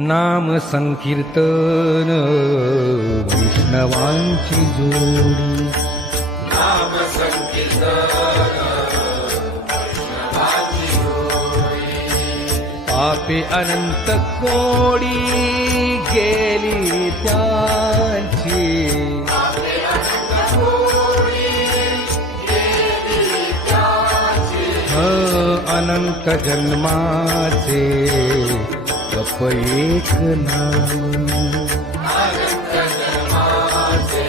नाम संकीर्तन वैष्णवांची जोडी. नाम संकीर्तन वैष्णवांची जोडी. पापे अनंत कोडी गेली त्यांची. पापे अनंत कोडी गेली त्यांची. अनंत जन्माचे जप एक नाम. अनंत जन्माचे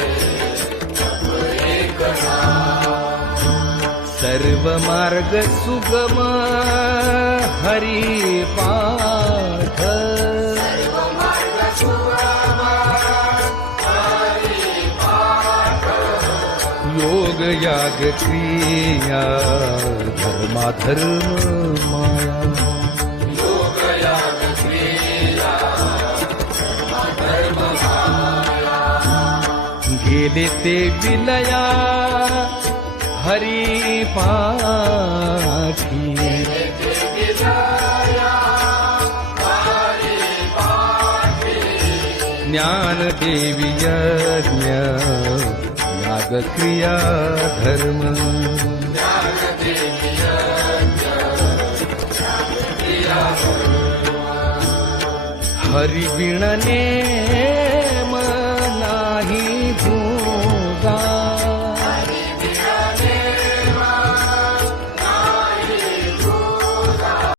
जप एक नाम. सर्व मार्ग सुगम हरी पाठ. सर्व मार्ग सुगम हरी पाठ. योग याग क्रिया धर्माधर्म माया. योग याग क्रिया धर्म माया. गेले ते विलया हरी पाठी. ज्ञान देवी यज्ञ याग क्रिया धर्म. हरि बिन नेम नाही धूम.